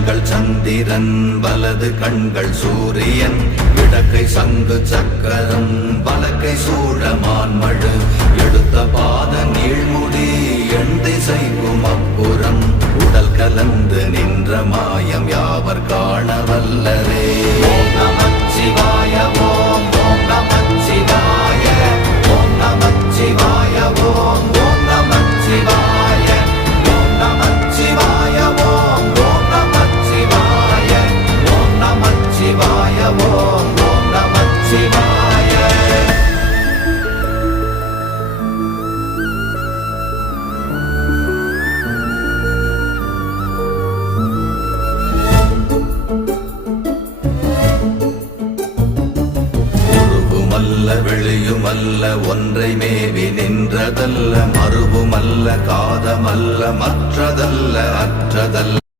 கண்கள் சந்திரன் வலது கண்கள் சூரியன் இடக்கை சங்கு சக்கரம் வலக்கை சூழமான்மழு எடுத்த பாத நீழ்முடி எண் திசைக்கும் அப்புறம் உடல் கலந்து நின்ற மாயம் யாவர் காண வல்லரே. ஓம் நமச்சிவாய ஓம் ஓம் நமச்சிவாய ஓம் நமச்சிவாய ஓம் ஓம் நமச்சிவாய ஓம் நமச்சிவாய ஓம் ஓம் நமச்சிவாய ஓம் நமச்சிவாய ஓம் ஓம் நமச்சிவாய. வெளியுமல்ல ஒன்றை மேவி நின்றதல்ல மறுவுமல்ல காதமல்ல மற்றதல்ல அற்றதல்ல